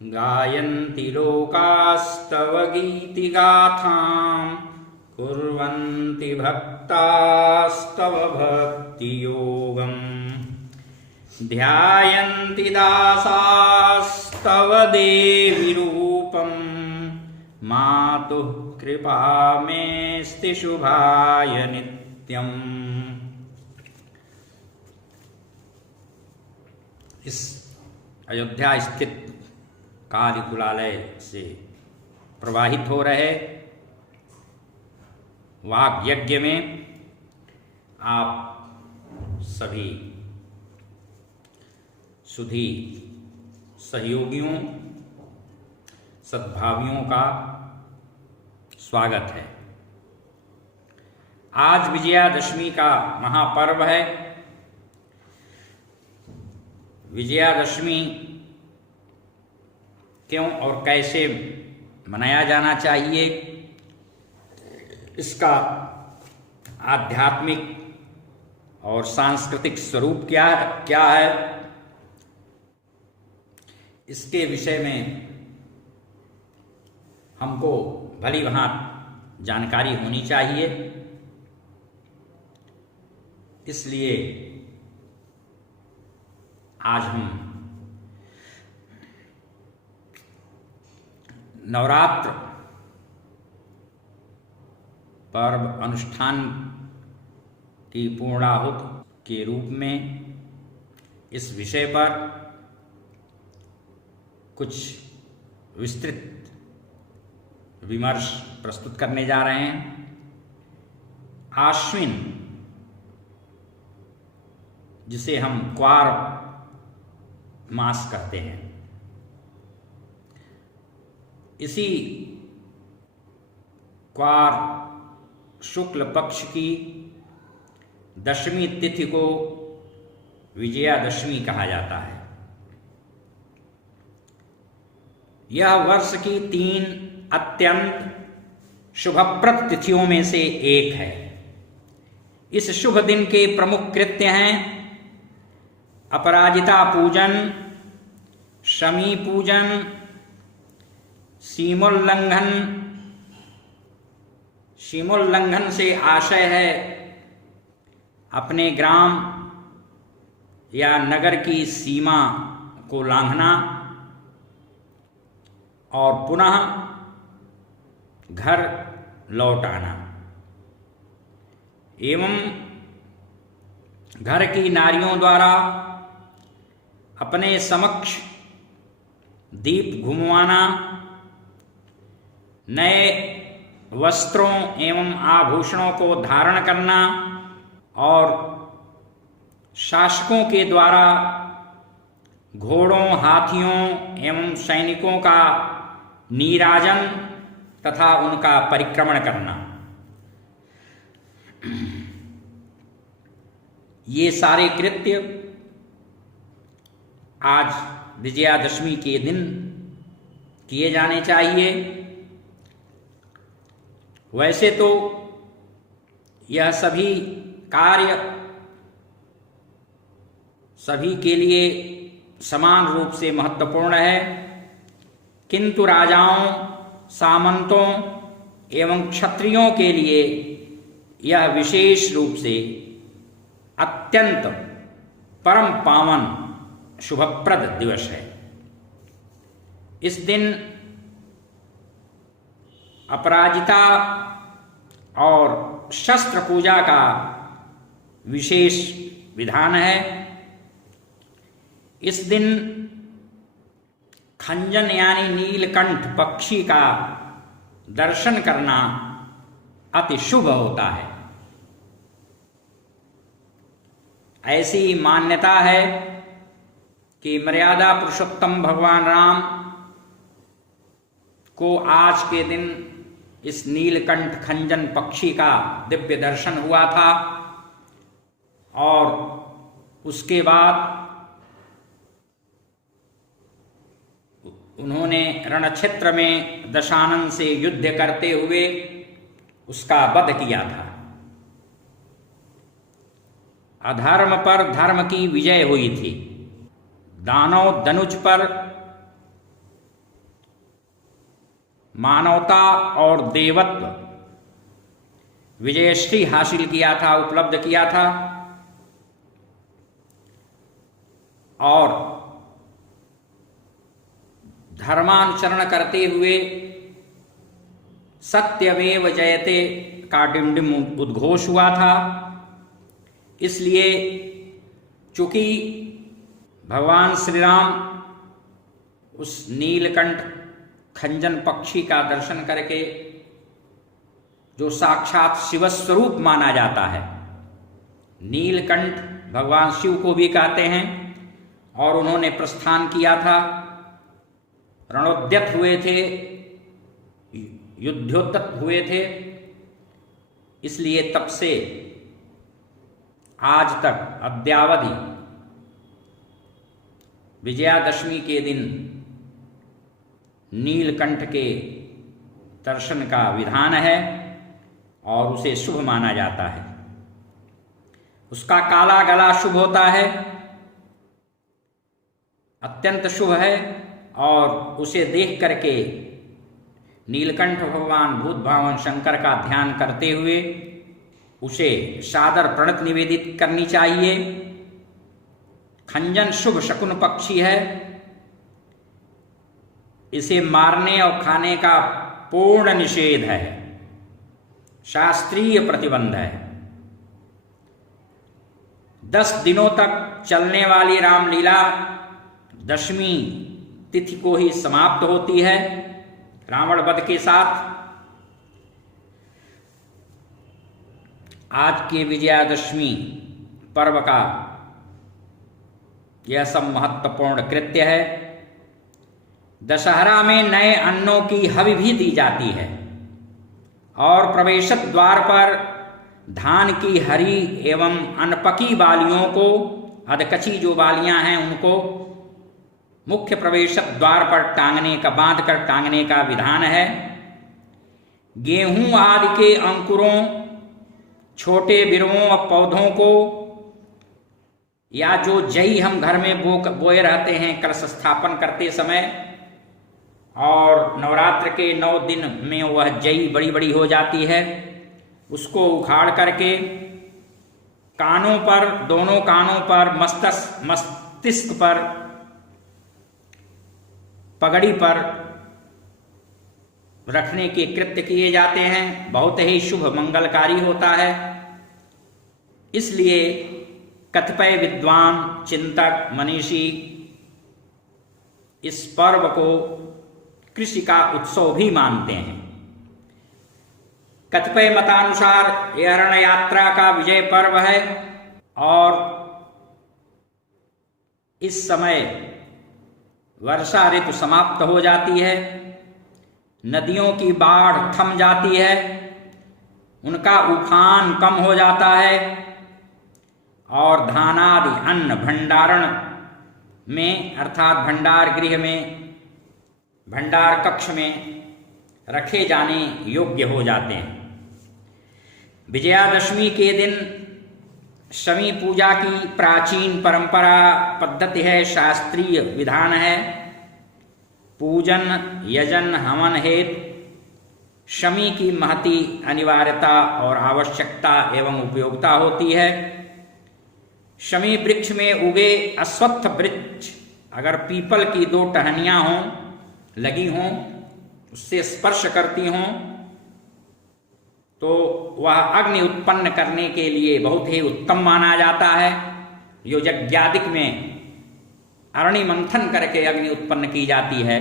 गायन्ति लोकास्तव गीतिगाथाम् कुर्वन्ति भक्तास्तव भक्तियोगम् ध्यायन्ति दासास्तव देवि रूपम् मातुः कृपामेस्ति शुभाय नित्यम्। इस अयोध्या स्थित काली कुलालय से प्रवाहित हो रहे वाग यज्ञ में आप सभी सुधी सहयोगियों सद्भावियों का स्वागत है। आज विजयादशमी का महापर्व है। विजयादशमी क्यों और कैसे मनाया जाना चाहिए, इसका आध्यात्मिक और सांस्कृतिक स्वरूप क्या है, इसके विषय में हमको भली भांति जानकारी होनी चाहिए। इसलिए आज हम नवरात्र पर्व अनुष्ठान की पूर्णाहुति के रूप में इस विषय पर कुछ विस्तृत विमर्श प्रस्तुत करने जा रहे हैं। आश्विन, जिसे हम क्वार मास कहते हैं, इसी क्वार शुक्ल पक्ष की दशमी तिथि को विजयादशमी कहा जाता है। यह वर्ष की 3 अत्यंत शुभप्रद तिथियों में से एक है। इस शुभ दिन के प्रमुख कृत्य हैं अपराजिता पूजन, शमी पूजन, सीमोल्लंघन। सीमोल्लंघन से आशय है अपने ग्राम या नगर की सीमा को लांघना और पुनः घर लौट आना, एवं घर की नारियों द्वारा अपने समक्ष दीप घुमवाना, नए वस्त्रों एवं आभूषणों को धारण करना और शासकों के द्वारा घोड़ों, हाथियों एवं सैनिकों का नीराजन तथा उनका परिक्रमण करना। ये सारे कृत्य आज विजयादशमी के दिन किए जाने चाहिए। वैसे तो यह सभी कार्य सभी के लिए समान रूप से महत्वपूर्ण है, किंतु राजाओं, सामंतों एवं क्षत्रियों के लिए यह विशेष रूप से अत्यंत परम पावन शुभप्रद दिवस है। इस दिन अपराजिता और शस्त्र पूजा का विशेष विधान है। इस दिन खंजन यानी नीलकंठ पक्षी का दर्शन करना अति शुभ होता है। ऐसी मान्यता है कि मर्यादा पुरुषोत्तम भगवान राम को आज के दिन इस नीलकंठ खंजन पक्षी का दिव्य दर्शन हुआ था और उसके बाद उन्होंने रणक्षेत्र में दशानन से युद्ध करते हुए उसका वध किया था। अधर्म पर धर्म की विजय हुई थी। दानव धनुष पर मानवता और देवत्व विजयश्री हासिल किया था, उपलब्ध किया था, और धर्मानुसरण करते हुए सत्यमेव जयते का डिमडिम उद्घोष हुआ था। इसलिए चूंकि भगवान श्री राम उस नीलकंठ खंजन पक्षी का दर्शन करके, जो साक्षात शिव स्वरूप माना जाता है, नीलकंठ भगवान शिव को भी कहते हैं, और उन्होंने प्रस्थान किया था, रणोद्यत हुए थे, युद्धोद्यत हुए थे। इसलिए तब से आज तक अद्यावधि विजयादशमी के दिन नीलकंठ के दर्शन का विधान है और उसे शुभ माना जाता है। उसका काला गला शुभ होता है, अत्यंत शुभ है, और उसे देख करके नीलकंठ भगवान भूत भावन शंकर का ध्यान करते हुए उसे सादर प्रणत निवेदित करनी चाहिए। खंजन शुभ शकुन पक्षी है, इसे मारने और खाने का पूर्ण निषेध है, शास्त्रीय प्रतिबंध है। 10 दिनों तक चलने वाली रामलीला दशमी तिथि को ही समाप्त होती है रावण वध के साथ। आज के विजयादशमी पर्व का यह सब महत्वपूर्ण कृत्य है। दशहरा में नए अन्नों की हवि भी दी जाती है और प्रवेश द्वार पर धान की हरी एवं अनपकी बालियों को, अधकची जो बालियां हैं उनको मुख्य प्रवेश द्वार पर टांगने का, बांध कर टांगने का विधान है। गेहूं आदि के अंकुरों, छोटे बिरवों और पौधों को, या जो जई हम घर में बोए रहते हैं कलश स्थापन करते समय, और नवरात्र के 9 दिन में वह जई बड़ी बड़ी हो जाती है, उसको उखाड़ करके कानों पर, दोनों कानों पर, मस्तिष्क पर, पगड़ी पर रखने के कृत्य किए जाते हैं। बहुत ही शुभ मंगलकारी होता है। इसलिए कतिपय विद्वान, चिंतक, मनीषी इस पर्व को कृषि का उत्सव भी मानते हैं। कतिपय मतानुसार यह रण यात्रा का विजय पर्व है और इस समय वर्षा ऋतु समाप्त हो जाती है, नदियों की बाढ़ थम जाती है, उनका उफान कम हो जाता है और धानादि अन्न भंडारण में, अर्थात भंडार गृह में, भंडार कक्ष में रखे जाने योग्य हो जाते हैं। विजयादशमी के दिन शमी पूजा की प्राचीन परंपरा पद्धति है, शास्त्रीय विधान है। पूजन, यजन, हवन हेतु शमी की महती अनिवार्यता और आवश्यकता एवं उपयोगिता होती है। शमी वृक्ष में उगे अश्वत्थ वृक्ष, अगर पीपल की 2 टहनियां हों, लगी हों, उससे स्पर्श करती हों, तो वह अग्नि उत्पन्न करने के लिए बहुत ही उत्तम माना जाता है। जो यज्ञादिक में अरणि मंथन करके अग्नि उत्पन्न की जाती है,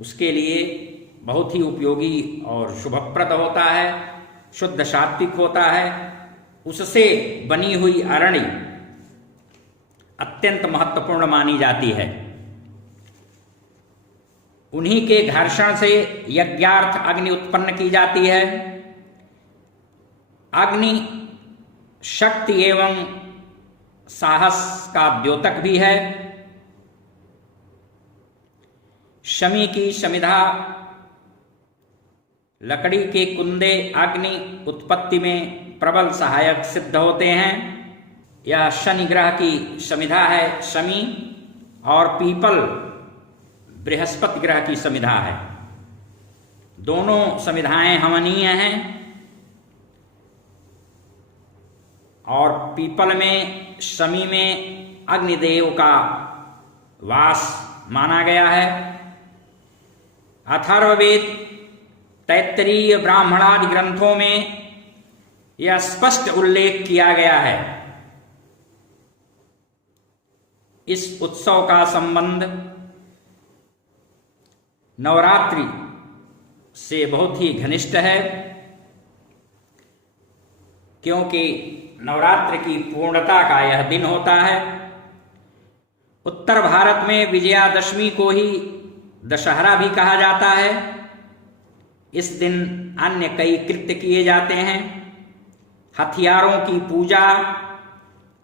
उसके लिए बहुत ही उपयोगी और शुभप्रद होता है, शुद्ध सात्विक होता है। उससे बनी हुई अरणि अत्यंत महत्वपूर्ण मानी जाती है। उन्हीं के घर्षण से यज्ञार्थ अग्नि उत्पन्न की जाती है। अग्नि शक्ति एवं साहस का द्योतक भी है। शमी की समिधा लकड़ी के कुंदे अग्नि उत्पत्ति में प्रबल सहायक सिद्ध होते हैं। यह शनि ग्रह की समिधा है शमी, और पीपल बृहस्पति ग्रह की समिधा है। दोनों समिधाएं हवनीय हैं और पीपल में, शमी में अग्निदेव का वास माना गया है। अथर्ववेद, तैत्तरीय, ब्राह्मणादि ग्रंथों में यह स्पष्ट उल्लेख किया गया है। इस उत्सव का संबंध नवरात्रि से बहुत ही घनिष्ठ है, क्योंकि नवरात्र की पूर्णता का यह दिन होता है। उत्तर भारत में विजयादशमी को ही दशहरा भी कहा जाता है। इस दिन अन्य कई कृत्य किए जाते हैं। हथियारों की पूजा,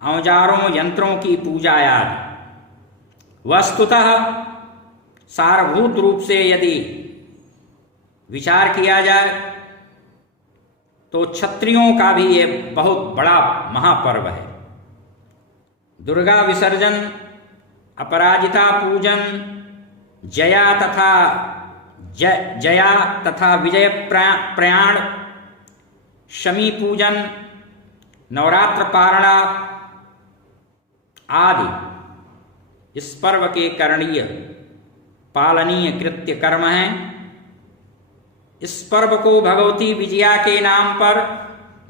औजारों यंत्रों की पूजा आदि। वस्तुतः सारभूत रूप से यदि विचार किया जाए तो क्षत्रियों का भी ये बहुत बड़ा महापर्व है। दुर्गा विसर्जन, अपराजिता पूजन, जया तथा विजय प्रयाण, शमी पूजन, नवरात्र पारणा आदि इस पर्व के करणीय पालनीय कृत्य कर्म हैं। इस पर्व को भगवती विजया के नाम पर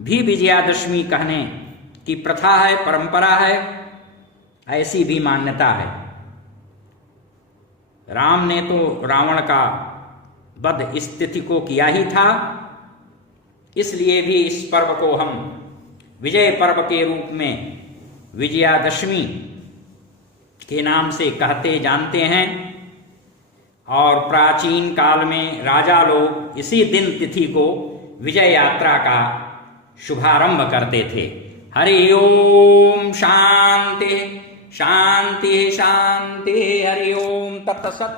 भी विजयादशमी कहने की प्रथा है, परंपरा है, ऐसी भी मान्यता है। राम ने तो रावण का वध इस तिथि को किया ही था, इसलिए भी इस पर्व को हम विजय पर्व के रूप में विजयादशमी के नाम से कहते जानते हैं। और प्राचीन काल में राजा लोग इसी दिन तिथि को विजय यात्रा का शुभारंभ करते थे। हरि ओम शांति शांति शांति। हरि ओम तत्सत।